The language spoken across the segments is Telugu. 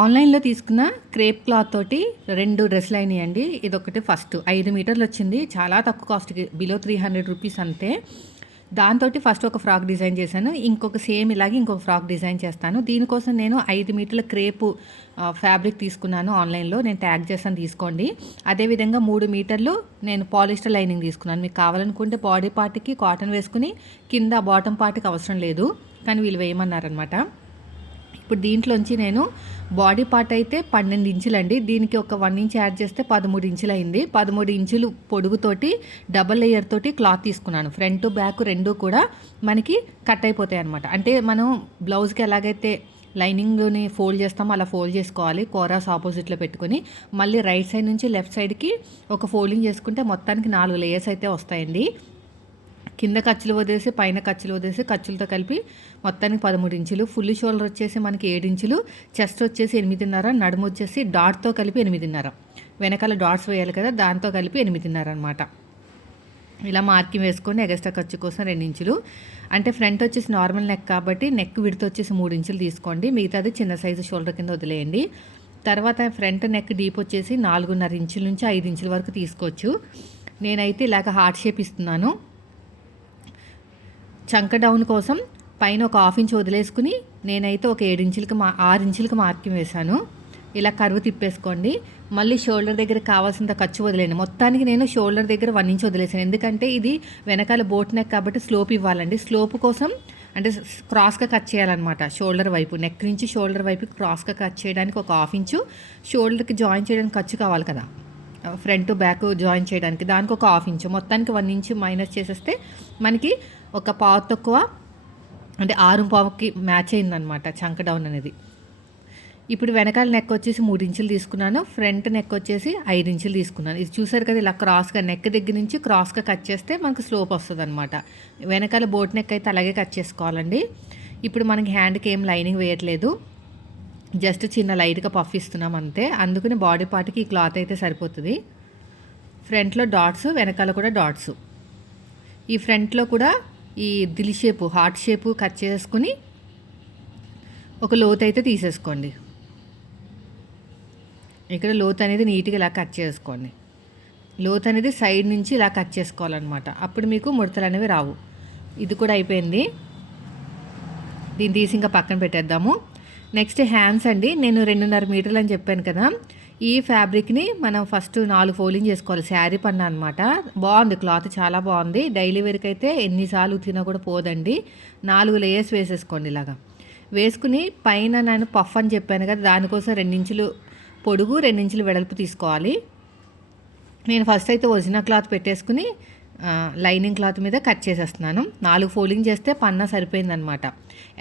ఆన్లైన్లో తీసుకున్న క్రేప్ క్లాత్ తోటి 2 డ్రెస్సులు అయినాయండి. ఇదొకటి ఫస్ట్ 5 మీటర్లు వచ్చింది. చాలా తక్కువ కాస్ట్‌కి బిలో 300 రూపీస్ అంతే. దాంతోటి ఫస్ట్ ఒక ఫ్రాక్ డిజైన్ చేశాను. ఇంకొక సేమ్ ఇలాగే ఇంకొక ఫ్రాక్ డిజైన్ చేస్తాను. దీనికోసం నేను 5 మీటర్ల క్రేపు ఫ్యాబ్రిక్ తీసుకున్నాను ఆన్లైన్లో. నేను ట్యాగ్ చేస్తాను తీసుకోండి. అదేవిధంగా 3 మీటర్లు నేను పాలిస్టర్ లైనింగ్ తీసుకున్నాను. మీకు కావాలనుకుంటే బాడీ పార్ట్‌కి కాటన్ వేసుకుని కింద బాటమ్ పార్ట్‌కి అవసరం లేదు. కానీ వీళ్ళు వేయమన్నారనమాట. ఇప్పుడు దీంట్లోంచి నేను బాడీ పార్ట్ అయితే 12 ఇంచులండి. దీనికి ఒక 1 ఇంచ్ యాడ్ చేస్తే 13 ఇంచులు అయింది. 13 ఇంచులు పొడుగుతోటి డబల్ లేయర్ తోటి క్లాత్ తీసుకున్నాను. ఫ్రంట్ బ్యాక్ రెండు కూడా మనకి కట్ అయిపోతాయి అనమాట. అంటే మనం బ్లౌజ్కి ఎలాగైతే లైనింగ్ని ఫోల్డ్ చేస్తామో అలా ఫోల్డ్ చేసుకోవాలి. కోరాస్ ఆపోజిట్లో పెట్టుకొని మళ్ళీ రైట్ సైడ్ నుంచి లెఫ్ట్ సైడ్కి ఒక ఫోల్డింగ్ చేసుకుంటే మొత్తానికి 4 లేయర్స్ అయితే వస్తాయండి. కింద ఖర్చులు వదిలేసి పైన ఖర్చులు వదిలేసి ఖర్చులతో కలిపి మొత్తానికి 13 ఇంచులు. ఫుల్ షోల్డర్ వచ్చేసి మనకి 7 ఇంచులు, చెస్ట్ వచ్చేసి 8.5, నడుము వచ్చేసి డాట్తో కలిపి 8.5. వెనకాల డాట్స్ వేయాలి కదా, దాంతో కలిపి 8.5 అనమాట. ఇలా మార్కింగ్ వేసుకొని ఎగస్ట్రా ఖర్చు కోసం 2 ఇంచులు. అంటే ఫ్రంట్ వచ్చేసి నార్మల్ నెక్ కాబట్టి నెక్ విడ్త్ వచ్చేసి 3 ఇంచులు తీసుకోండి. మిగతాది చిన్న సైజు షోల్డర్ కింద వదిలేయండి. తర్వాత ఫ్రంట్ నెక్ డీప్ వచ్చేసి 4.5 ఇంచుల నుంచి 5 ఇంచుల వరకు తీసుకోవచ్చు. నేనైతే ఇలాగ హార్ట్ షేప్ ఇస్తున్నాను. చంక డౌన్ కోసం పైన ఒక 1/2 ఇంచ్ వదిలేసుకుని నేనైతే ఒక 6 ఇంచులకి మార్కింగ్ వేశాను. ఇలా కర్వ్ తిప్పేసుకోండి. మళ్ళీ షోల్డర్ దగ్గర కావాల్సినంత ఖర్చు వదిలేండి. మొత్తానికి నేను షోల్డర్ దగ్గర 1 ఇంచ్ వదిలేసాను. ఎందుకంటే ఇది వెనకాల బోట్ నెక్ కాబట్టి స్లోప్ ఇవ్వాలండి. స్లోప్ కోసం అంటే క్రాస్గా కట్ చేయాలన్నమాట. షోల్డర్ వైపు నెక్ నుంచి షోల్డర్ వైపు క్రాస్గా కట్ చేయడానికి ఒక 1/2 ఇంచు, షోల్డర్కి జాయిన్ చేయడానికి ఖర్చు కావాలి కదా, ఫ్రంట్ బ్యాక్ జాయిన్ చేయడానికి, దానికి ఒక 1/2 ఇంచు. మొత్తానికి 1 ఇంచు మైనస్ చేసేస్తే మనకి ఒక పావు తక్కువ, అంటే 6.5కి మ్యాచ్ అయిందనమాట చంక డౌన్ అనేది. ఇప్పుడు వెనకాల నెక్ వచ్చేసి 3 ఇంచులు తీసుకున్నాను. ఫ్రంట్ నెక్ వచ్చేసి 5 ఇంచులు తీసుకున్నాను. ఇది చూసారు కదా, ఇలా క్రాస్గా నెక్ దగ్గర నుంచి క్రాస్గా కట్ చేస్తే మనకు స్లోప్ వస్తుంది అనమాట. వెనకాల బోట్ నెక్ అయితే అలాగే కట్ చేసుకోవాలండి. ఇప్పుడు మనకి హ్యాండ్కి ఏం లైనింగ్ వేయట్లేదు, జస్ట్ చిన్న లైట్గా పఫ్ ఇస్తున్నాం అంతే. అందుకని బాడీ పార్ట్కి ఈ క్లాత్ అయితే సరిపోతుంది. ఫ్రంట్లో డాట్స్, వెనకాల కూడా డాట్స్. ఈ ఫ్రంట్లో కూడా ఈ దిల్ షేపు, హార్ట్ షేపు కట్ చేసుకుని ఒక లోతు అయితే తీసేసుకోండి. ఇక్కడ లోతు అనేది నీట్గా ఇలా కట్ చేసుకోండి. లోతు అనేది సైడ్ నుంచి ఇలా కట్ చేసుకోవాలన్నమాట. అప్పుడు మీకు ముడతలు అనేవి రావు. ఇది కూడా అయిపోయింది. దీన్ని తీసి ఇంకా పక్కన పెట్టేద్దాము. నెక్స్ట్ హ్యాండ్స్ అండి. నేను 2.5 మీటర్లు అని చెప్పాను కదా, ఈ ఫ్యాబ్రిక్ని మనం ఫస్ట్ 4 ఫోల్డింగ్ చేసుకోవాలి. శారీ పన్నా అనమాట. బాగుంది క్లాత్, చాలా బాగుంది. డైలీ వేర్కి అయితే ఎన్నిసార్లు ఉతికినా కూడా పోదండి. 4 లేయర్స్ వేసేసుకోండి. ఇలాగా వేసుకుని పైన నేను పఫ్ అని చెప్పాను కదా, దానికోసం 2 ఇంచులు పొడుగు 2 ఇంచులు వెడల్పు తీసుకోవాలి. నేను ఫస్ట్ అయితే ఒరిజినల్ క్లాత్ పెట్టేసుకుని లైనింగ్ క్లాత్ మీద కట్ చేసేస్తున్నాను. 4 ఫోల్డింగ్ చేస్తే పన్నా సరిపోయిందనమాట.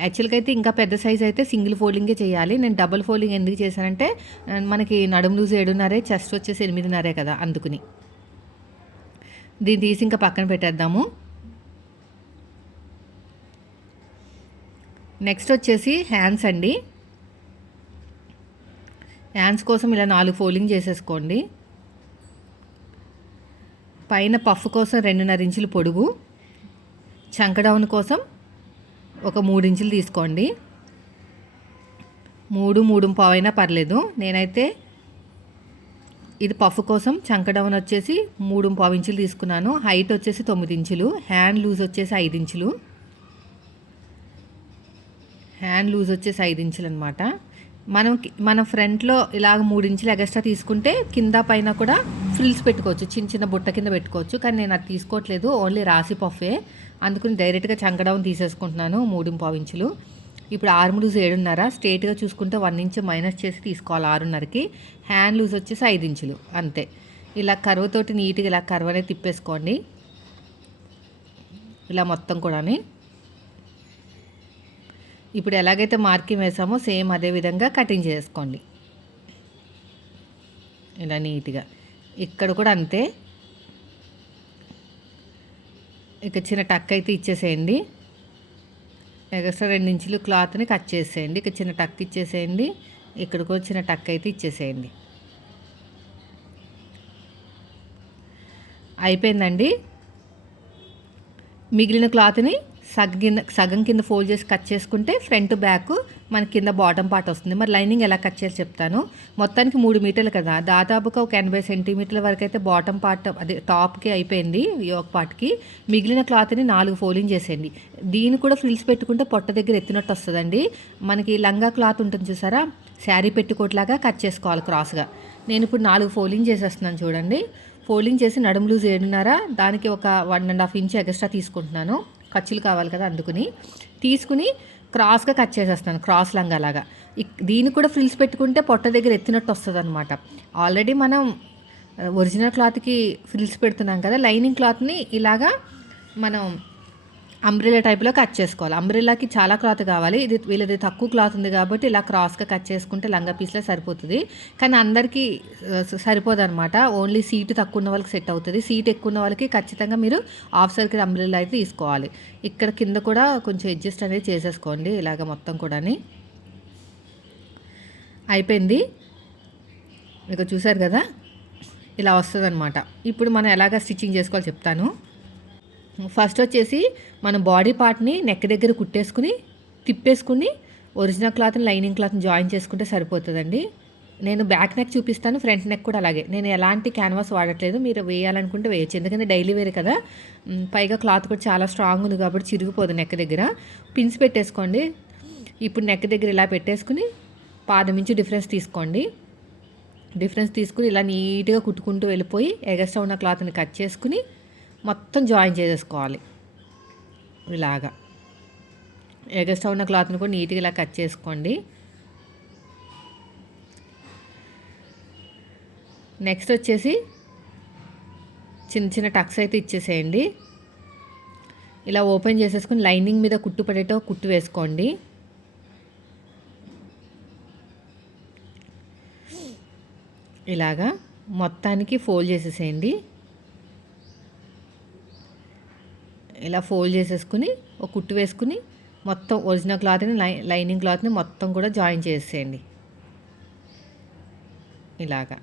యాక్చువల్గా అయితే ఇంకా పెద్ద సైజ్ అయితే సింగిల్ ఫోల్డింగే చేయాలి. నేను డబుల్ ఫోల్డింగ్ ఎందుకు చేశానంటే మనకి నడుము లూజ్ 7.5, చెస్ట్ వచ్చేసి 8.5 కదా, అందుకుని. దీన్ని తీసి ఇంకా పక్కన పెట్టేద్దాము. నెక్స్ట్ వచ్చేసి హ్యాండ్స్ అండి. హ్యాండ్స్ కోసం ఇలా 4 ఫోల్డింగ్ చేసేసుకోండి. పైన పఫ్ కోసం 2.5 ఇంచులు పొడుగు, చంక డౌన్ కోసం ఒక 3 ఇంచులు తీసుకోండి. 3.5 అయినా పర్లేదు. నేనైతే ఇది పఫ్ కోసం చంక డౌన్ వచ్చేసి 3.5 ఇంచులు తీసుకున్నాను. హైట్ వచ్చేసి 9 ఇంచులు, హ్యాండ్ లూజ్ వచ్చేసి 5 ఇంచులు. హ్యాండ్ లూజ్ వచ్చేసి 5 ఇంచులు అనమాట. మన ఫ్రంట్లో ఇలాగ 3 ఇంచులు ఎగస్ట్రా తీసుకుంటే కింద పైన కూడా ఫ్రిల్స్ పెట్టుకోవచ్చు, చిన్న చిన్న బుట్ట కింద పెట్టుకోవచ్చు. కానీ నేను అది తీసుకోవట్లేదు, ఓన్లీ రాసి పఫే. అందుకని డైరెక్ట్గా చంక డౌన్ తీసేసుకుంటున్నాను 3.5 ఇంచులు. ఇప్పుడు ఆర్మ్ లూజ్ 7.5, స్ట్రేట్గా చూసుకుంటే 1 ఇంచ్ మైనస్ చేసి తీసుకోవాలి 6.5కి. హ్యాండ్ లూజ్ వచ్చేసి 5 ఇంచులు అంతే. ఇలా కర్వ్ తోటి నీట్గా ఇలా కర్వ్ అనేది తిప్పేసుకోండి, ఇలా మొత్తం కూడాని. ఇప్పుడు ఎలాగైతే మార్కింగ్ వేసామో సేమ్ అదే విధంగా కటింగ్ చేసుకోండి ఇలా నీట్గా. ఇక్కడ కూడా అంతే. ఇక చిన్న టక్ అయితే ఇచ్చేసేయండి. ఎక్స్ట్రా 2 ఇంచులు క్లాత్ని కట్ చేసేయండి. ఇక చిన్న టక్ ఇచ్చేసేయండి. ఇక్కడ కూడా చిన్న టక్ అయితే ఇచ్చేసేయండి. అయిపోయిందండి. మిగిలిన క్లాత్ని సగం కింద ఫోల్డ్ చేసి కట్ చేసుకుంటే ఫ్రంట్ బ్యాక్ మన కింద బాటమ్ పార్ట్ వస్తుంది. మరి లైనింగ్ ఎలా కట్ చేసి చెప్తాను. మొత్తానికి 3 మీటర్లు కదా, దాదాపుగా ఒక 80 సెంటీమీటర్ల వరకు అయితే బాటమ్ పార్ట్ అదే టాప్కి అయిపోయింది. యోక్ పార్ట్కి మిగిలిన క్లాత్ని 4 ఫోల్డింగ్ చేసేయండి. దీన్ని కూడా ఫ్రిల్స్ పెట్టుకుంటే పొట్ట దగ్గర ఎత్తినట్టు వస్తుందండి. మనకి లంగా క్లాత్ ఉంటుంది చూసారా, శారీ పెట్టుకోట్లాగా కట్ చేసుకోవాలి క్రాస్గా. నేను ఇప్పుడు 4 ఫోల్డింగ్ చేసేస్తున్నాను చూడండి. ఫోల్డింగ్ చేసి నడుము లూజ్ 7.5, దానికి ఒక 1.5 ఇంచ్ ఎక్స్ట్రా తీసుకుంటున్నాను. ఖర్చులు కావాలి కదా, అందుకుని తీసుకుని క్రాస్గా కట్ చేసేస్తాను, క్రాస్ లంగా లాగా. దీన్ని కూడా ఫ్రిల్స్ పెట్టుకుంటే పొట్ట దగ్గర ఎత్తినట్టు వస్తుంది అనమాట. ఆల్రెడీ మనం ఒరిజినల్ క్లాత్కి ఫ్రిల్స్ పెడుతున్నాం కదా, లైనింగ్ క్లాత్ని ఇలాగా మనం అంబ్రెల్లా టైప్లో కట్ చేసుకోవాలి. అంబ్రెల్లాకి చాలా క్లాత్ కావాలి, వీళ్ళది తక్కువ క్లాత్ ఉంది కాబట్టి ఇలా క్రాస్గా కట్ చేసుకుంటే లంగా పీస్లో సరిపోతుంది. కానీ అందరికీ సరిపోదు అనమాట, ఓన్లీ సీటు తక్కువ ఉన్న వాళ్ళకి సెట్ అవుతుంది. సీట్ ఎక్కువ ఉన్న వాళ్ళకి ఖచ్చితంగా మీరు హాఫ్ సర్కిల్ అంబ్రెల్లా అయితే తీసుకోవాలి. ఇక్కడ కింద కూడా కొంచెం అడ్జస్ట్ అనేది చేసేసుకోండి ఇలాగ మొత్తం కూడా. అయిపోయింది, మీకు చూసారు కదా, ఇలా వస్తుంది అనమాట. ఇప్పుడు మనం ఎలాగ స్టిచ్చింగ్ చేసుకోవాలో చెప్తాను. ఫస్ట్ వచ్చేసి మనం బాడీ పార్ట్ని నెక్ దగ్గర కుట్టేసుకుని తిప్పేసుకుని ఒరిజినల్ క్లాత్ని లైనింగ్ క్లాత్ని జాయిన్ చేసుకుంటే సరిపోతుందండి. నేను బ్యాక్ నెక్ చూపిస్తాను, ఫ్రంట్ నెక్ కూడా అలాగే. నేను ఎలాంటి క్యాన్వాస్ వాడట్లేదు, మీరు వేయాలనుకుంటే వేయచ్చు, ఎందుకంటే డైలీ వేర్ కదా. పైగా క్లాత్ కూడా చాలా స్ట్రాంగ్ ఉంది కాబట్టి చిరిగిపోదు. నెక్ దగ్గర పిన్స్ పెట్టేసుకోండి. ఇప్పుడు నెక్ దగ్గర ఇలా పెట్టేసుకుని పాదం ఇంచు డిఫరెన్స్ తీసుకోండి. డిఫరెన్స్ తీసుకుని ఇలా నీట్గా కుట్టుకుంటూ వెళ్ళిపోయి ఎగస్ట్రా ఉన్న క్లాత్ని కట్ చేసుకుని మొత్తం జాయిన్ చేసేసుకోవాలి. ఇలాగా ఎగస్ట్రా ఉన్న క్లాత్ని కూడా నీట్గా ఇలా కట్ చేసుకోండి. నెక్స్ట్ వచ్చేసి చిన్న చిన్న టక్స్ అయితే ఇచ్చేసేయండి. ఇలా ఓపెన్ చేసేసుకుని లైనింగ్ మీద కుట్టు పడేటో కుట్టు వేసుకోండి. ఇలాగా మొత్తానికి ఫోల్డ్ చేసేసేయండి. ఇలా ఫోల్డ్ చేసేసుకుని ఒక కుట్టు వేసుకుని మొత్తం ఒరిజినల్ క్లాత్ని లైనింగ్ క్లాత్ని మొత్తం కూడా జాయిన్ చేసేయండి ఇలాగా.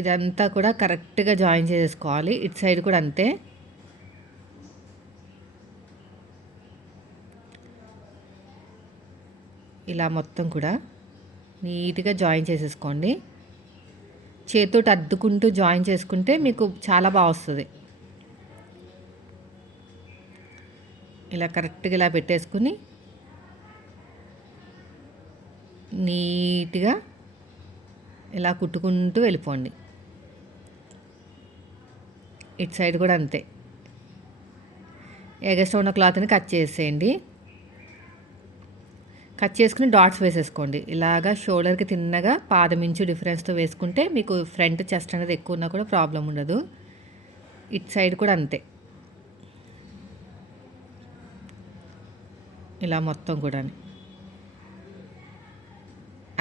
ఇదంతా కూడా కరెక్ట్గా జాయిన్ చేసేసుకోవాలి. ఇటు సైడ్ కూడా అంతే. ఇలా మొత్తం కూడా నీట్గా జాయిన్ చేసేసుకోండి. చేతితో అద్దుకుంటూ జాయిన్ చేసుకుంటే మీకు చాలా బాగా వస్తుంది. ఇలా కరెక్ట్గా ఇలా పెట్టేసుకుని నీట్గా ఇలా కుట్టుకుంటూ వెళ్ళిపోండి. ఇటు సైడ్ కూడా అంతే. ఎగస్ట్రా ఉన్న క్లాత్ని కట్ చేసేయండి. కట్ చేసుకుని డాట్స్ వేసేసుకోండి. ఇలాగా షోల్డర్కి తిన్నగా పాదం ఇంచు డిఫరెన్స్తో వేసుకుంటే మీకు ఫ్రంట్ చెస్ట్ అనేది ఎక్కువ ఉన్నా కూడా ప్రాబ్లం ఉండదు. ఇటు సైడ్ కూడా అంతే. ఇలా మొత్తం కూడా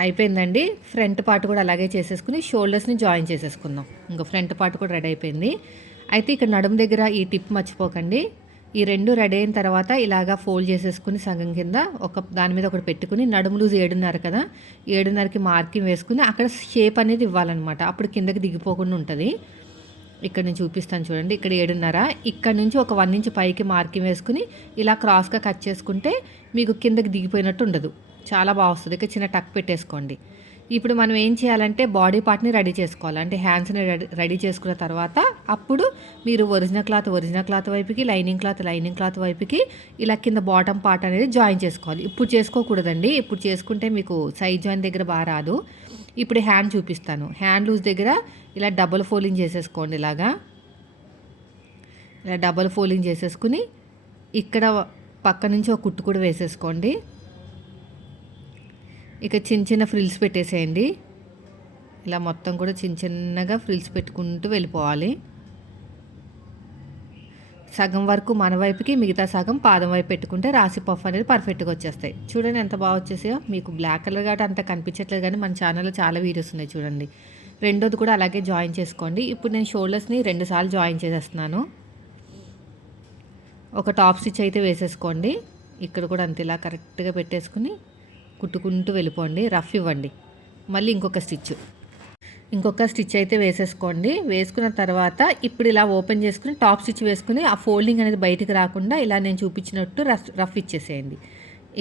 అయిపోయిందండి. ఫ్రంట్ పార్ట్ కూడా అలాగే చేసేసుకుని షోల్డర్స్ని జాయిన్ చేసేసుకుందాం. ఇంకా ఫ్రంట్ పార్ట్ కూడా రెడీ అయిపోయింది. అయితే ఇక్కడ నడుము దగ్గర ఈ టిప్ మర్చిపోకండి. ఈ రెండు రెడీ అయిన తర్వాత ఇలాగా ఫోల్డ్ చేసేసుకుని సగం కింద ఒక దాని మీద ఒకటి పెట్టుకుని నడుము లూజ్ 7.5 కదా, 7.5కి మార్కింగ్ వేసుకుని అక్కడ షేప్ అనేది ఇవ్వాలన్నమాట. అప్పుడు కిందకి దిగిపోకుండా ఉంటుంది. ఇక్కడ నేను చూపిస్తాను చూడండి. ఇక్కడ 7.5, ఇక్కడ నుంచి ఒక 1 ఇంచ్ పైకి మార్కింగ్ వేసుకుని ఇలా క్రాస్గా కట్ చేసుకుంటే మీకు కిందకి దిగిపోయినట్టు ఉండదు, చాలా బాగా వస్తుంది. ఇక్కడ చిన్న టక్ పెట్టేసుకోండి. ఇప్పుడు మనం ఏం చేయాలంటే బాడీ పార్ట్ని రెడీ చేసుకోవాలి. అంటే హ్యాండ్స్ని రెడీ చేసుకున్న తర్వాత అప్పుడు మీరు ఒరిజినల్ క్లాత్ వైపుకి, లైనింగ్ క్లాత్ వైపుకి ఇలా కింద బాటమ్ పార్ట్ అనేది జాయిన్ చేసుకోవాలి. ఇప్పుడు చేసుకోకూడదండి. ఇప్పుడు చేసుకుంటే మీకు సైడ్ జాయిన్ దగ్గర బాగా రాదు. ఇప్పుడు హ్యాండ్ చూపిస్తాను. హ్యాండ్ లూజ్ దగ్గర ఇలా డబుల్ ఫోల్డింగ్ చేసేసుకోండి. ఇలా డబుల్ ఫోల్డింగ్ చేసేసుకుని ఇక్కడ పక్క నుంచి ఒక కుట్టు కూడా వేసేసుకోండి. ఇక చిన్న చిన్న ఫ్రిల్స్ పెట్టేసేయండి. ఇలా మొత్తం కూడా చిన్నగా ఫ్రిల్స్ పెట్టుకుంటూ వెళ్ళిపోవాలి. సగం వరకు మన వైపుకి, మిగతా సగం పాదం వైపు పెట్టుకుంటే రాసి పఫ్ అనేది పర్ఫెక్ట్గా వచ్చేస్తాయి. చూడండి ఎంత బాగా వచ్చేసాయో. మీకు బ్లాక్ కలర్ కాబట్టి అంత కనిపించట్లేదు, కానీ మన ఛానల్లో చాలా వీడియోస్ ఉన్నాయి చూడండి. రెండోది కూడా అలాగే జాయిన్ చేసుకోండి. ఇప్పుడు నేను షోల్డర్స్ని 2 సార్లు జాయిన్ చేసేస్తున్నాను. ఒక టాప్ స్టిచ్ అయితే వేసేసుకోండి. ఇక్కడ కూడా అంతే ఇలా కరెక్ట్గా పెట్టేసుకుని కుట్టుకుంటూ వెళ్ళిపోండి. రఫ్ ఇవ్వండి. మళ్ళీ ఇంకొక స్టిచ్. ఇంకొక స్టిచ్ అయితే వేసేసుకోండి. వేసుకున్న తర్వాత ఇప్పుడు ఇలా ఓపెన్ చేసుకుని టాప్ స్టిచ్ వేసుకుని ఆ ఫోల్డింగ్ అనేది బయటికి రాకుండా ఇలా నేను చూపించినట్టు రఫ్ ఇచ్చేసేయండి.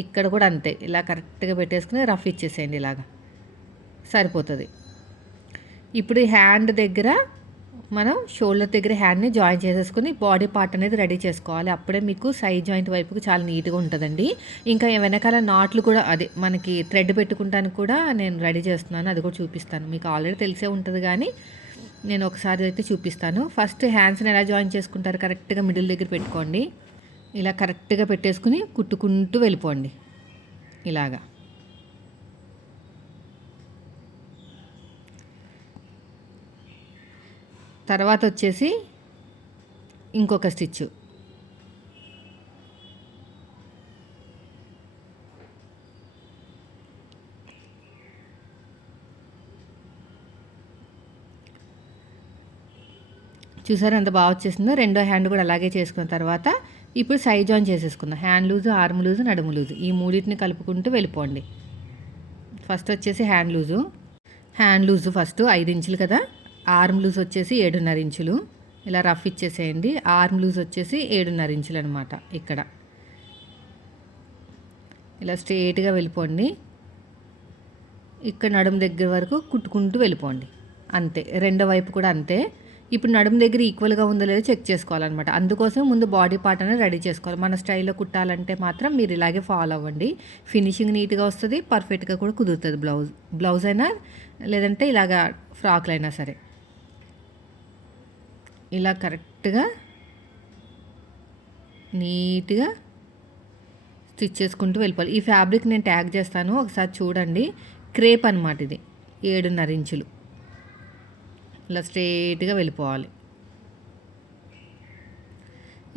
ఇక్కడ కూడా అంతే, ఇలా కరెక్ట్గా పెట్టేసుకుని రఫ్ ఇచ్చేసేయండి, ఇలాగా సరిపోతుంది. ఇప్పుడు ఈ హ్యాండ్ దగ్గర మనం షోల్డర్ దగ్గర హ్యాండ్ని జాయిన్ చేసేసుకుని బాడీ పార్ట్ అనేది రెడీ చేసుకోవాలి. అప్పుడే మీకు సైడ్ జాయింట్ వైపుకి చాలా నీట్గా ఉంటుందండి. ఇంకా వెనకాల నాట్లు కూడా అదే మనకి థ్రెడ్ పెట్టుకుంటానికి కూడా నేను రెడీ చేస్తున్నాను, అది కూడా చూపిస్తాను. మీకు ఆల్రెడీ తెలిసే ఉంటుంది కానీ నేను ఒకసారి అయితే చూపిస్తాను. ఫస్ట్ హ్యాండ్స్ని ఎలా జాయిన్ చేసుకుంటారు, కరెక్ట్గా మిడిల్ దగ్గర పెట్టుకోండి. ఇలా కరెక్ట్గా పెట్టేసుకుని కుట్టుకుంటూ వెళ్ళిపోండి ఇలాగా. తర్వాత వచ్చేసి ఇంకొక స్టిచ్, చూసారా ఎంత బాగా వచ్చేసిందో. రెండో హ్యాండ్ కూడా అలాగే చేసుకున్న తర్వాత ఇప్పుడు సైడ్ జాయిన్ చేసేసుకుందాం. హ్యాండ్ లూజు, ఆర్మ్ లూజు, నడుము లూజు ఈ మూడింటిని కలుపుకుంటూ వెళ్ళిపోండి. ఫస్ట్ వచ్చేసి హ్యాండ్ లూజు ఫస్ట్ 5 ఇంచులు కదా. ఆర్మ్ లూజ్ వచ్చేసి 7.5 ఇంచులు, ఇలా రఫ్ ఇచ్చేసేయండి. ఆర్మ్ లూజ్ వచ్చేసి 7.5 ఇంచులు అనమాట. ఇక్కడ ఇలా స్ట్రేట్గా వెళ్ళిపోండి. ఇక్కడ నడుము దగ్గర వరకు కుట్టుకుంటూ వెళ్ళిపోండి, అంతే. రెండో వైపు కూడా అంతే. ఇప్పుడు నడుము దగ్గర ఈక్వల్గా ఉందో లేదో చెక్ చేసుకోవాలన్నమాట. అందుకోసం ముందు బాడీ పార్ట్ అనేది రెడీ చేసుకోవాలి. మన స్టైల్లో కుట్టాలంటే మాత్రం మీరు ఇలాగే ఫాలో అవ్వండి. ఫినిషింగ్ నీట్గా వస్తుంది, పర్ఫెక్ట్గా కూడా కుదురుతుంది. బ్లౌజ్ అయినా లేదంటే ఇలాగా ఫ్రాక్లు అయినా సరే ఇలా కరెక్ట్గా నీట్గా స్టిచ్ చేసుకుంటూ వెళ్ళిపోవాలి. ఈ ఫ్యాబ్రిక్ నేను ట్యాగ్ చేస్తాను, ఒకసారి చూడండి. క్రేప్ అనమాట ఇది, 7.5 ఇంచులు. ఇలా స్ట్రేట్గా వెళ్ళిపోవాలి.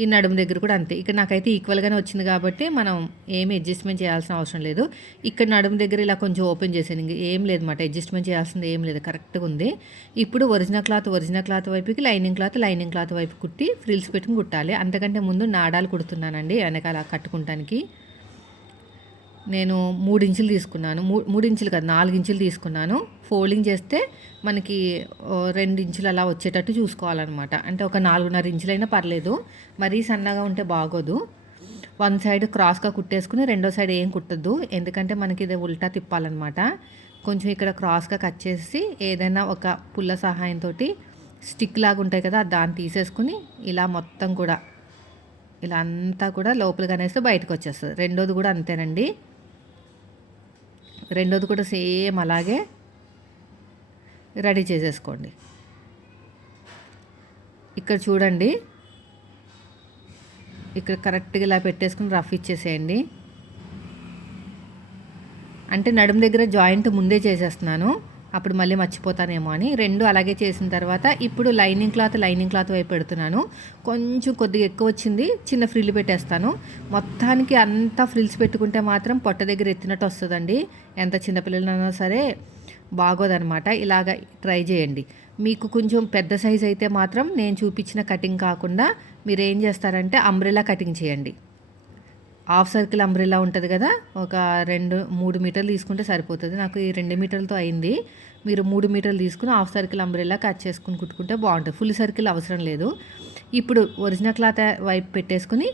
ఈ నడుము దగ్గర కూడా అంతే. ఇక్కడ నాకైతే ఈక్వల్గానే వచ్చింది కాబట్టి మనం ఏమి అడ్జస్ట్మెంట్ చేయాల్సిన అవసరం లేదు. ఇక్కడ నడుము దగ్గర ఇలా కొంచెం ఓపెన్ చేసాను, ఇంక ఏం లేదన్నమాట, అడ్జస్ట్మెంట్ చేయాల్సింది ఏం లేదు, కరెక్ట్గా ఉంది. ఇప్పుడు ఒరిజినల్ క్లాత్ వైపుకి లైనింగ్ క్లాత్ వైపు కుట్టి ఫ్రిల్స్ పెట్టుకుని కుట్టాలి. అంతకంటే ముందు నాడాలు కుడుతున్నానండి వెనకాల కట్టుకుంటానికి. నేను 3 ఇంచులు తీసుకున్నాను, 3 ఇంచులు కాదు 4 ఇంచులు తీసుకున్నాను. ఫోల్డింగ్ చేస్తే మనకి 2 ఇంచులు అలా వచ్చేటట్టు చూసుకోవాలన్నమాట. అంటే ఒక 4.5 ఇంచులైనా పర్లేదు, మరీ సన్నగా ఉంటే బాగోదు. వన్ సైడ్ క్రాస్గా కుట్టేసుకుని రెండో సైడ్ ఏం కుట్టద్దు, ఎందుకంటే మనకి ఇది ఉల్టా తిప్పాలన్నమాట. కొంచెం ఇక్కడ క్రాస్గా కట్ చేసి ఏదైనా ఒక పుల్ల సహాయంతో స్టిక్ లాగా ఉంటాయి కదా, దాన్ని తీసేసుకుని ఇలా మొత్తం కూడా ఇలా అంతా కూడా లోపలికి అనేస్తే బయటకు వచ్చేస్తుంది. రెండోది కూడా అంతేనండి. రెండోది కూడా సేమ్ అలాగే రెడీ చేసేసుకోండి. ఇక్కడ చూడండి, ఇక్కడ కరెక్ట్గా ఇలా పెట్టేసుకుని రఫ్ ఇచ్చేసేయండి. అంటే నడుము దగ్గర జాయింట్ ముందే చేసేస్తున్నాను, అప్పుడు మళ్ళీ మర్చిపోతానేమో అని. రెండు అలాగే చేసిన తర్వాత ఇప్పుడు లైనింగ్ క్లాత్ వైపు పెడుతున్నాను. కొంచెం కొద్దిగా ఎక్కువ వచ్చింది, చిన్న ఫ్రిల్ పెట్టేస్తాను. మొత్తానికి అంతా ఫ్రిల్స్ పెట్టుకుంటే మాత్రం పొట్ట దగ్గర ఎత్తినట్టు వస్తుందండి. ఎంత చిన్నపిల్లలైనా సరే బాగోదనమాట. ఇలాగ ట్రై చేయండి. మీకు కొంచెం పెద్ద సైజ్ అయితే మాత్రం నేను చూపించిన కటింగ్ కాకుండా మీరు ఏం చేస్తారంటే అంబ్రెలా కటింగ్ చేయండి. హాఫ్ సర్కిల్ అంబ్రెల్లా ఉంటుంది కదా, ఒక 2-3 మీటర్లు తీసుకుంటే సరిపోతుంది. నాకు ఈ 2 మీటర్లతో అయింది. మీరు 3 మీటర్లు తీసుకుని హాఫ్ సర్కిల్ అంబ్రెల్లా కట్ చేసుకుని కుట్టుకుంటే బాగుంటుంది. ఫుల్ సర్కిల్ అవసరం లేదు. ఇప్పుడు ఒరిజినల్ క్లాత్ వైపు పెట్టేసుకుని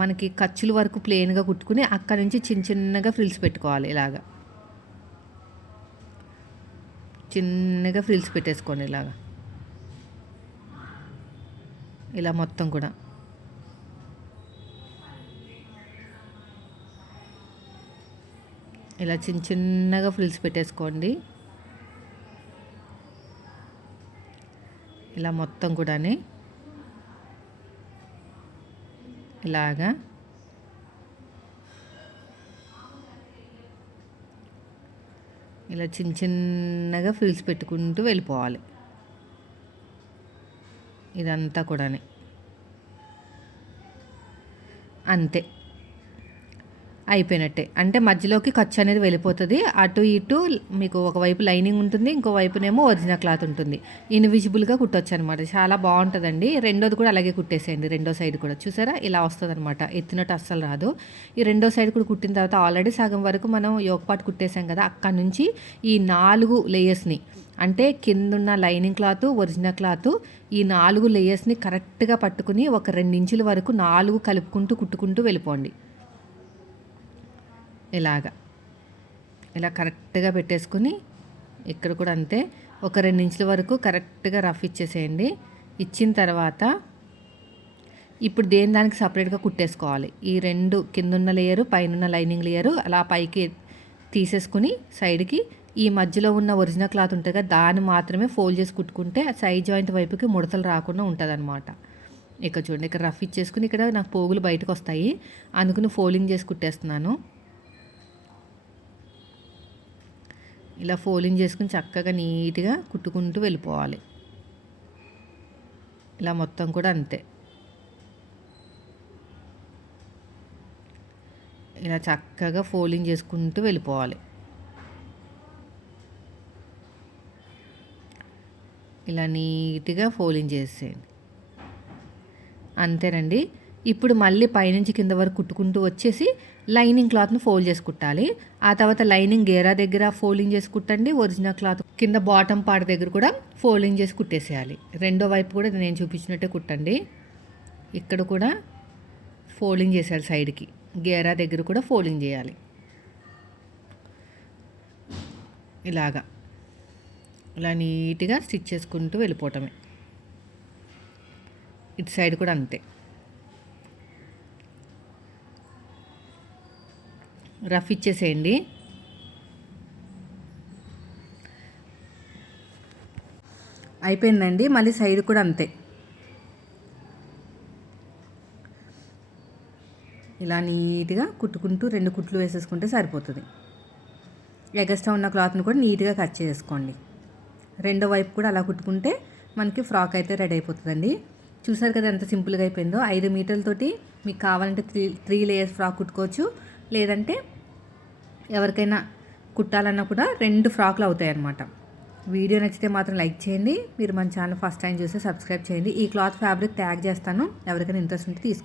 మనకి ఖర్చుల వరకు ప్లెయిన్గా కుట్టుకుని అక్కడ నుంచి చిన్నగా ఫ్రిల్స్ పెట్టుకోవాలి. ఇలాగా చిన్నగా ఫ్రిల్స్ పెట్టేసుకోండి. ఇలా మొత్తం కూడా ఇలా చిన్నగా ఫ్రిల్స్ పెట్టేసుకోండి. ఇలా మొత్తం కూడా ఇలాగా ఇలా చిన్నగా ఫ్రిల్స్ పెట్టుకుంటూ వెళ్ళిపోవాలి. ఇదంతా కూడా అంతే. అయిపోయినట్టే. అంటే మధ్యలోకి ఖర్చు అనేది వెళ్ళిపోతుంది. అటు ఇటు మీకు ఒకవైపు లైనింగ్ ఉంటుంది, ఇంకోవైపునేమో ఒరిజినల్ క్లాత్ ఉంటుంది. ఇన్విజిబుల్గా కుట్టొచ్చు అనమాట. చాలా బాగుంటుందండి. రెండోది కూడా అలాగే కుట్టేసేయండి. రెండో సైడ్ కూడా చూసారా ఇలా వస్తుంది అనమాట. ఎత్తినట్టు అస్సలు రాదు. ఈ రెండో సైడ్ కూడా కుట్టిన తర్వాత ఆల్రెడీ సగం వరకు మనం యోక్ పార్ట్ కుట్టేసాం కదా, అక్కడ నుంచి ఈ 4 లేయర్స్ని అంటే కిందున్న లైనింగ్ క్లాత్, ఒరిజినల్ క్లాత్, ఈ 4 లేయర్స్ని కరెక్ట్గా పట్టుకుని ఒక 2 ఇంచుల వరకు 4 కలుపుకుంటూ కుట్టుకుంటూ వెళ్ళిపోండి. ఇలా కరెక్ట్గా పెట్టేసుకుని ఇక్కడ కూడా అంతే ఒక 2 ఇంచుల వరకు కరెక్ట్గా రఫ్ ఇచ్చేసేయండి. ఇచ్చిన తర్వాత ఇప్పుడు దానికి సపరేట్గా కుట్టేసుకోవాలి. ఈ 2 కిందున్న లేయరు, పైనున్న లైనింగ్ లేయరు అలా పైకి తీసేసుకుని సైడ్కి ఈ మధ్యలో ఉన్న ఒరిజినల్ క్లాత్ ఉంటుంది కదా, దాన్ని మాత్రమే ఫోల్డ్ చేసి కుట్టుకుంటే సైడ్ జాయింట్ వైపుకి ముడతలు రాకుండా ఉంటుంది అనమాట. ఇక్కడ చూడండి, ఇక్కడ రఫ్ ఇచ్చేసుకుని ఇక్కడ నాకు పోగులు బయటకు వస్తాయి, అందుకని ఫోల్డింగ్ చేసి కుట్టేస్తున్నాను. ఇలా ఫోల్డింగ్ చేసుకుని చక్కగా నీట్గా కుట్టుకుంటూ వెళ్ళిపోవాలి. ఇలా మొత్తం కూడా అంతే. ఇలా చక్కగా ఫోల్డింగ్ చేసుకుంటూ వెళ్ళిపోవాలి. ఇలా నీట్గా ఫోల్డింగ్ చేసేయండి. అంతేనండి. ఇప్పుడు మళ్ళీ పైనుంచి కింద వరకు కుట్టుకుంటూ వచ్చేసి లైనింగ్ క్లాత్ను ఫోల్డ్ చేసి కుట్టాలి. ఆ తర్వాత లైనింగ్ గేరా దగ్గర ఫోల్డింగ్ చేసి కుట్టండి. ఒరిజినల్ క్లాత్ కింద బాటమ్ పార్ట్ దగ్గర కూడా ఫోల్డింగ్ చేసి కుట్టేసేయాలి. రెండో వైపు కూడా నేను చూపించినట్టే కుట్టండి. ఇక్కడ కూడా ఫోల్డింగ్ చేసేయాలి. సైడ్కి గేరా దగ్గర కూడా ఫోల్డింగ్ చేయాలి. ఇలా నీట్గా స్టిచ్ చేసుకుంటూ వెళ్ళిపోవటమే. ఇటు సైడ్ కూడా అంతే. రఫ్ ఇచ్చేసేయండి. అయిపోయిందండి. మళ్ళీ సైడ్ కూడా అంతే. ఇలా నీట్గా కుట్టుకుంటూ 2 కుట్లు వేసేసుకుంటే సరిపోతుంది. ఎగస్ట్రా ఉన్న క్లాత్ని కూడా నీట్గా కట్ చేసుకోండి. రెండో వైపు కూడా అలా కుట్టుకుంటే మనకి ఫ్రాక్ అయితే రెడీ అయిపోతుందండి. చూసారు కదా ఎంత సింపుల్గా అయిపోయిందో. 5 మీటర్లతోటి మీకు కావాలంటే 3 లేయర్స్ ఫ్రాక్ కుట్టుకోవచ్చు. లేదంటే ఎవరికైనా కుట్టాలన్నా కూడా 2 ఫ్రాక్లు అవుతాయి అన్నమాట. వీడియో నచ్చితే మాత్రం లైక్ చేయండి. మీరు మన ఛానల్ ఫస్ట్ టైం చూస్తే సబ్స్క్రైబ్ చేయండి. ఈ క్లాత్ ఫ్యాబ్రిక్ ట్యాగ్ చేస్తాను, ఎవరికైనా ఇంట్రెస్ట్ ఉంటే తీసుకోండి.